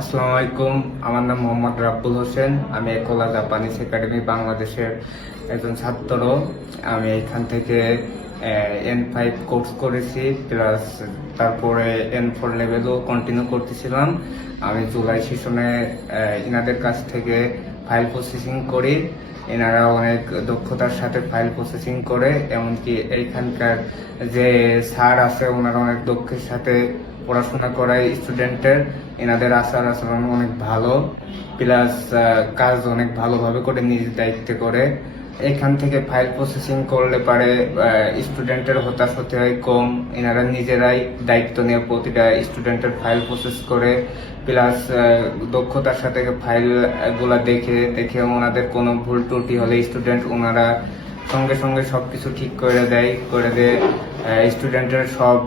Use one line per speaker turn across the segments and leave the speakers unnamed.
আসসালামু আলাইকুম। আমার নাম মোহাম্মদ রাব্বুল হোসেন। আমি একলা জাপানিজ একাডেমি বাংলাদেশের একজন ছাত্র। আমি এখান থেকে এন ফাইভ কোর্স করেছি প্লাস তারপরে এন ফোর লেভেলও কন্টিনিউ করতেছিলাম। আমি জুলাই সেশনে ইনাদের কাছ থেকে ফাইল প্রসেসিং করি। এনারা অনেক দক্ষতার সাথে ফাইল প্রসেসিং করে, এমনকি এইখানকার যে স্যার আছে, ওনারা অনেক দক্ষের সাথে পড়াশোনা করায় স্টুডেন্টের এনাদের আচার আচরণ অনেক ভালো। প্লাস কাজ অনেক ভালোভাবে করে নিজ দায়িত্বে করে। এখান থেকে ফাইল প্রসেসিং করলে পারে স্টুডেন্টের হতাশ হতে হয় কম। এনারা নিজেরাই দায়িত্ব নিয়ে প্রতিটা স্টুডেন্টের ফাইল প্রসেস করে। প্লাস দক্ষতার সাথে ফাইলগুলা দেখে দেখে ওনাদের কোনো ভুল ত্রুটি হলে স্টুডেন্ট ওনারা সঙ্গে সঙ্গে সব কিছু ঠিক করে দেয়, করে দিয়ে। স্টুডেন্টের সব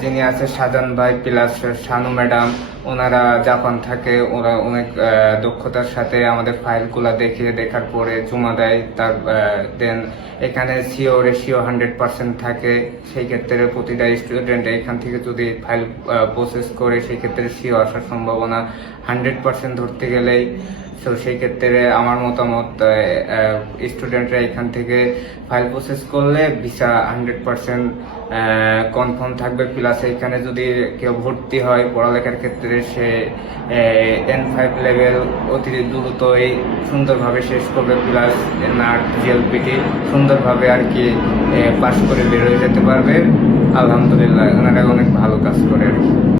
যিনি আছে সাজান ভাই প্লাস শানু ম্যাডাম ওনারা জাপান থাকে, ওরা অনেক দক্ষতার সাথে আমাদের ফাইলগুলা দেখে দেখার পরে জমা দেয়, তার দেন এখানে সিও, রেশিও হান্ড্রেড পার্সেন্ট থাকে, সেই ক্ষেত্রে প্রতিটা স্টুডেন্ট এখান থেকে যদি ফাইল প্রসেস করে, সেই ক্ষেত্রে সিও আসার সম্ভাবনা হান্ড্রেড পার্সেন্ট ধরতে গেলেই। তো সেই ক্ষেত্রে আমার মতামত স্টুডেন্টরা এখান থেকে ফাইল প্রসেস করলে ভিসা হান্ড্রেড পার্সেন্ট কনফার্ম থাকবে প্লাস এখানে যদি কেউ ভর্তি হয় পড়ালেখার ক্ষেত্রে সে এন ফাইভ লেভেল অতি দ্রুতই সুন্দরভাবে শেষ করবে প্লাস নাট জিএলপিটি সুন্দরভাবে আর কি পাস করে বেরোয় যেতে পারবে। আলহামদুলিল্লাহ, ওনারা অনেক ভালো কাজ করে আর কি।